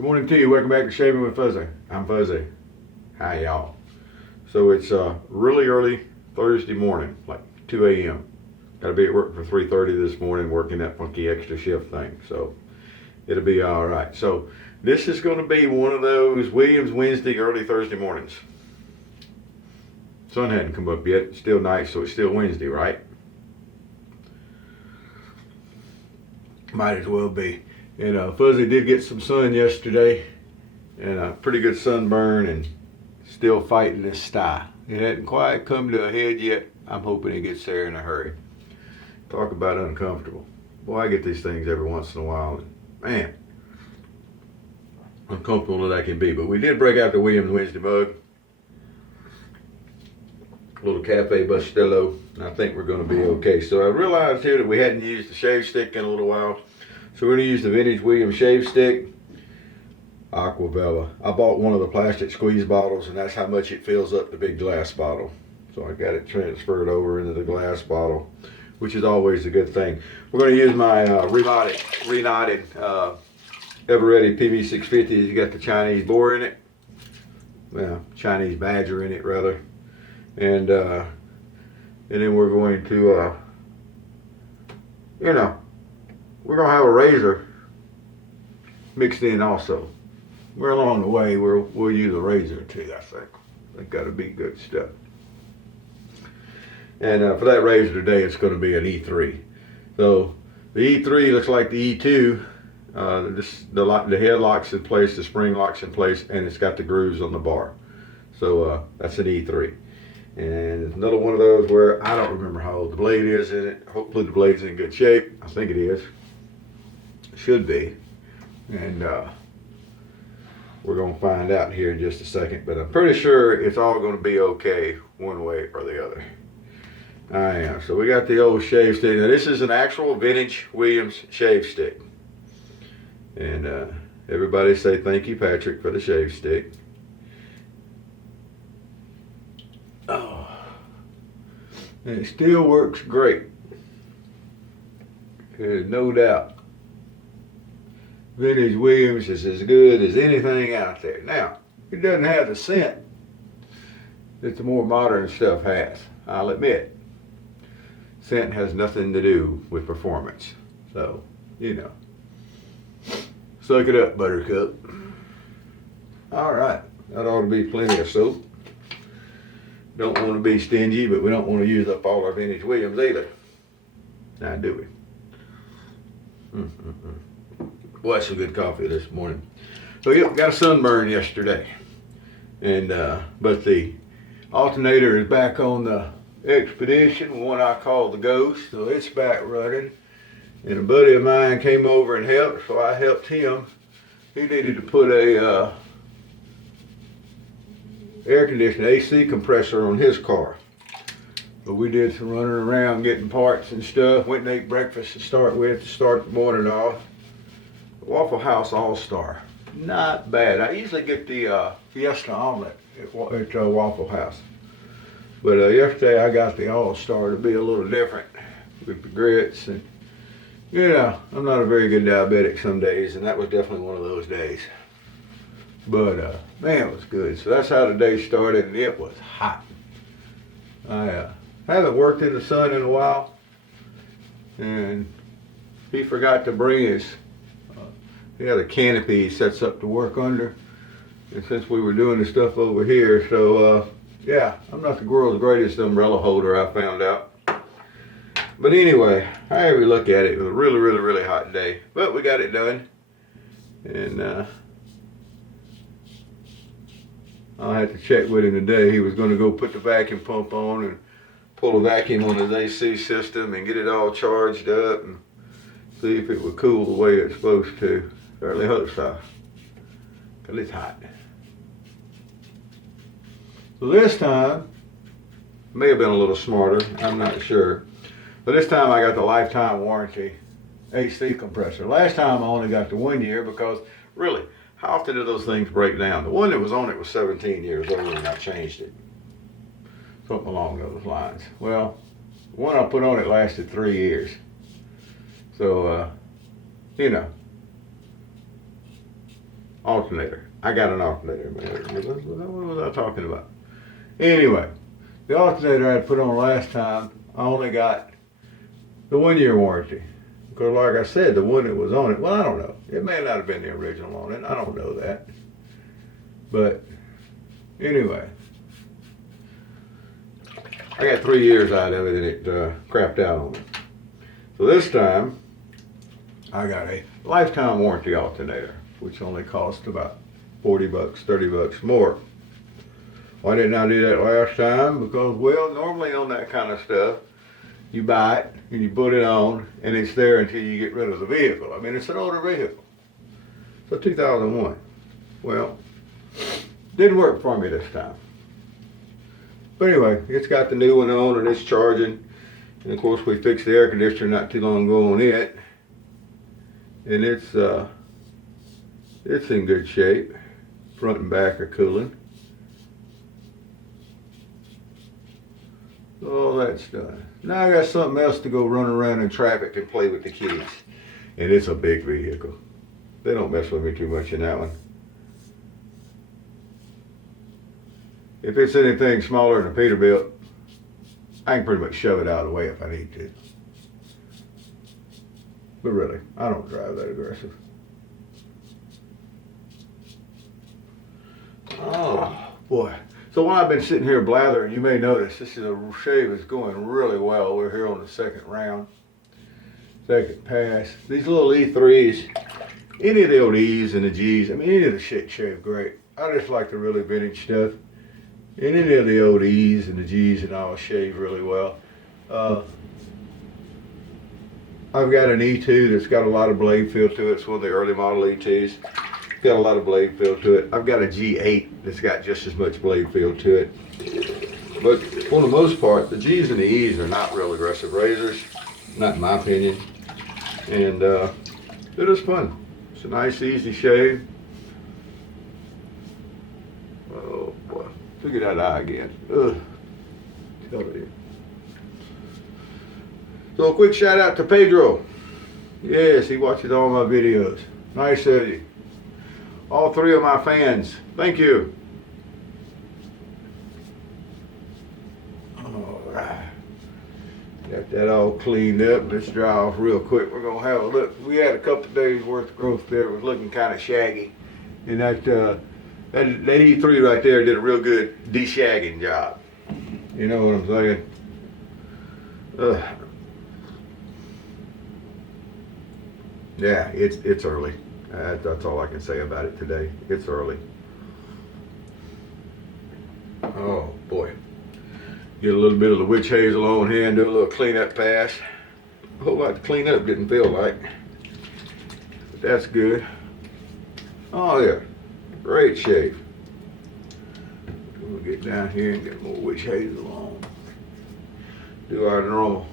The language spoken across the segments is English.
Good morning to you. Welcome back to Shaving with Fuzzy. I'm Fuzzy. Hi, y'all. So it's really early Thursday morning, like 2 a.m. Got to be at work for 3:30 this morning, working that funky extra shift thing. So it'll be all right. So this is going to be one of those Willians Wednesday early Thursday mornings. Sun hadn't come up yet. It's still night, so it's still Wednesday, right? Might as well be. And Fuzzy did get some sun yesterday, and a pretty good sunburn, and still fighting this sty. It hadn't quite come to a head yet. I'm hoping it gets there in a hurry. Talk about uncomfortable. Boy, I get these things every once in a while, and man, uncomfortable that I can be. But we did break out the Willians Wednesday mug. A little Cafe Bustelo, and I think we're going to be okay. So I realized here that we hadn't used the shave stick in a little while. So we're going to use the vintage Williams shave stick, Aqua Velva. I bought one of the plastic squeeze bottles, and that's how much it fills up the big glass bottle. So I got it transferred over into the glass bottle, which is always a good thing. We're going to use my reknotted Ever-Ready PV650. You got the Chinese boar in it. Well, Chinese badger in it, rather. And then we're going to, we're going to have a razor mixed in also. We're along the way, we'll use a razor too, I think. That's got to be good stuff. And for that razor today, it's going to be an E3. So the E3 looks like the E2. The head locks in place, the spring locks in place, and it's got the grooves on the bar. So that's an E3. And it's another one of those where I don't remember how old the blade is in it. Hopefully the blade's in good shape. I think it is. Should be. And we're going to find out here in just a second. But I'm pretty sure it's all going to be okay one way or the other. I am. So we got the old shave stick. Now this is an actual vintage Williams shave stick. And everybody say thank you, Patrick, for the shave stick. Oh, and it still works great. There's no doubt. Vintage Williams is as good as anything out there. Now, it doesn't have the scent that the more modern stuff has. I'll admit. Scent has nothing to do with performance. So, Suck it up, Buttercup. All right. That ought to be plenty of soap. Don't want to be stingy, but we don't want to use up all our vintage Williams either. Now, do we? Boy, that's some good coffee this morning. So, yep, got a sunburn yesterday. And, but the alternator is back on the Expedition, one I call the Ghost. So it's back running. And a buddy of mine came over and helped, so I helped him. He needed to put a air conditioner AC compressor on his car. But we did some running around getting parts and stuff. Went and ate breakfast to start the morning off. Waffle House All-Star. Not bad. I usually get the Fiesta omelet at Waffle House. But yesterday I got the All-Star to be a little different with the grits. And I'm not a very good diabetic some days, and that was definitely one of those days. But man, it was good. So that's how the day started, and it was hot. I haven't worked in the sun in a while, and he forgot to bring his, he had a canopy he sets up to work under, and since we were doing the stuff over here, so I'm not the world's greatest umbrella holder, I found out. But anyway, however you look at it, it was a really, really, really hot day. But we got it done. And I'll have to check with him today. He was going to go put the vacuum pump on and pull a vacuum on his AC system and get it all charged up and see if it would cool the way it's supposed to. Fairly hot stuff. Because it's hot. So this time, may have been a little smarter. I'm not sure. But this time I got the lifetime warranty AC compressor. Last time I only got the 1 year because really, how often do those things break down? The one that was on it was 17 years old and I changed it. Something along those lines. Well, the one I put on it lasted 3 years. So, alternator. I got an alternator, man. What was I talking about? Anyway, the alternator I had put on last time, I only got the 1 year warranty. Because like I said, the one that was on it, well, I don't know. It may not have been the original on it. I don't know that. But anyway, I got 3 years out of it and it crapped out on me. So this time, I got a lifetime warranty alternator, which only cost about 40 bucks, 30 bucks more. Why didn't I do that last time? Because, well, normally on that kind of stuff, you buy it and you put it on and it's there until you get rid of the vehicle. I mean, it's an older vehicle. It's a 2001. Well, didn't work for me this time. But anyway, it's got the new one on and it's charging. And of course we fixed the air conditioner not too long ago on it. And it's in good shape. Front and back are cooling. All that's done. Now I got something else to go run around in traffic and play with the kids. And it's a big vehicle. They don't mess with me too much in that one. If it's anything smaller than a Peterbilt, I can pretty much shove it out of the way if I need to. But really, I don't drive that aggressive. Oh, boy. So while I've been sitting here blathering, you may notice this is a shave is going really well. We're here on the second round, second pass. These little E3s, any of the old E's and the G's, I mean, any of the shit shave great. I just like the really vintage stuff. And any of the old E's and the G's and all shave really well. I've got an E2 that's got a lot of blade feel to it. It's one of the early model E2s. Got a lot of blade feel to it. I've got a G8 that's got just as much blade feel to it. But for the most part, the G's and the E's are not real aggressive razors, not in my opinion. And it is fun. It's a nice, easy shave. Oh boy, look at that eye again. Ugh. Tell you. So a quick shout out to Pedro. Yes, he watches all my videos. Nice of you. All three of my fans, thank you. All right. Got that all cleaned up. Let's dry off real quick. We're gonna have a look. We had a couple of days worth of growth there. It was looking kind of shaggy. And that E3 right there did a real good de-shagging job. You know what I'm saying? Yeah, it's early. That's all I can say about it today. It's early. Oh boy. Get a little bit of the witch hazel on here and do a little cleanup pass. A whole lot to clean up, didn't feel like. But that's good. Oh yeah, great shave. We'll get down here and get more witch hazel on. Do our normal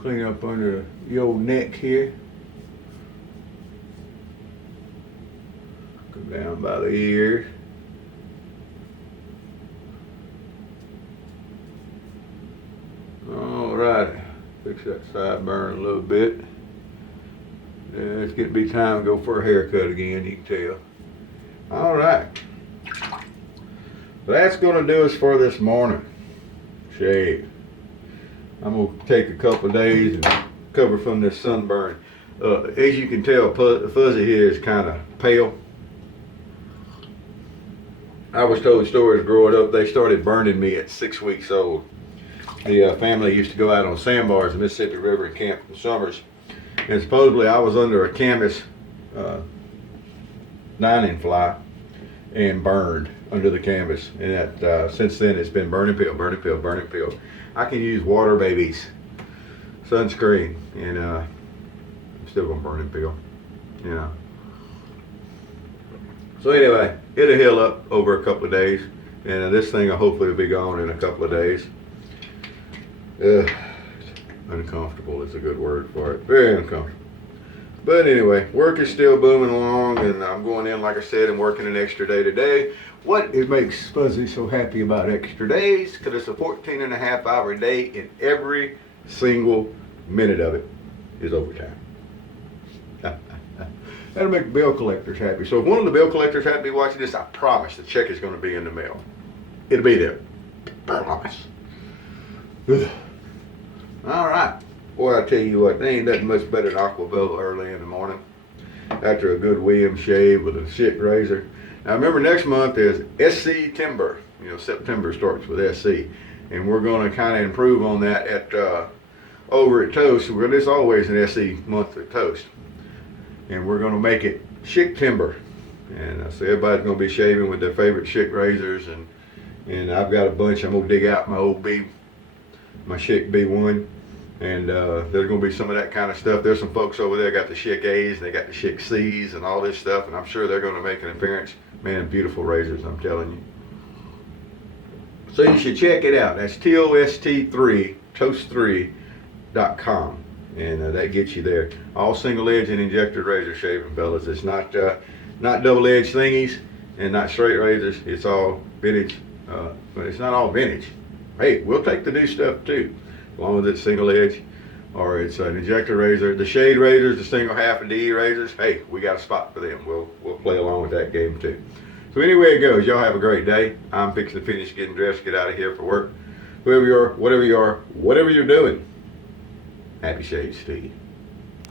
clean up under the old neck here. Come down by the ears. All right, fix that sideburn a little bit. It's getting to be time to go for a haircut again, you can tell. All right. That's going to do us for this morning. Shave. I'm going to take a couple of days and recover from this sunburn. As you can tell, Fuzzy here is kind of pale. I was told stories growing up. They started burning me at 6 weeks old. The family used to go out on sandbars in the Mississippi River and camp in the summers. And supposedly I was under a canvas 9-inch fly and burned under the canvas. And that since then it's been burning pill, burning pill, burning pill. I can use Water Babies sunscreen and I'm still gonna burn and pill, you know. So anyway, it'll heal up over a couple of days, and this thing will hopefully be gone in a couple of days. Uncomfortable is a good word for it. Very uncomfortable. But anyway, work is still booming along, and I'm going in, like I said, and working an extra day today. What it makes Fuzzy so happy about extra days, because it's a 14.5-hour day, and every single minute of it is overtime. That'll make the bill collectors happy. So if one of the bill collectors happen to be watching this, I promise the check is going to be in the mail. It'll be there. Promise. Ugh. All right. Boy, I tell you what, there ain't nothing much better than Aqua Velva early in the morning. After a good Williams shave with a Schick razor. Now remember, next month is SC Timber. You know, September starts with SC. And we're going to kind of improve on that at over at Toast. It's always an SC month at Toast. And we're going to make it Schick Timber. And so everybody's going to be shaving with their favorite Schick razors. And I've got a bunch. I'm going to dig out my old my Schick B1. And there's going to be some of that kind of stuff. There's some folks over there got the Schick A's, and they got the Schick C's and all this stuff, and I'm sure they're going to make an appearance. Man, beautiful razors, I'm telling you. So you should check it out. That's TOST3, toast3.com, and that gets you there. All single edge and injected razor shaving, fellas. It's not double edged thingies and not straight razors. It's all vintage, but it's not all vintage. Hey, we'll take the new stuff too. As long as it's single edge or it's an injector razor. The shade razors, the single half and DE razors, hey, we got a spot for them. We'll play along with that game too. So anyway it goes, y'all have a great day. I'm fixing to finish getting dressed, get out of here for work. Whoever you are, whatever you're doing, happy shades to you.